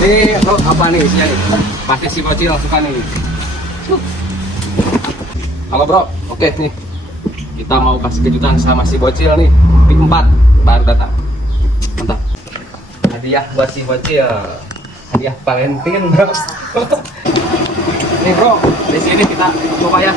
Nih bro, apa nih isinya nih? Pasti si bocil suka nih. Halo bro, oke nih. Kita mau kasih kejutan sama si bocil nih. Pick 4 baru datang. Mantap. Hadiah buat si bocil. Hadiah Valentine bro. Nih bro, di sini kita coba ya.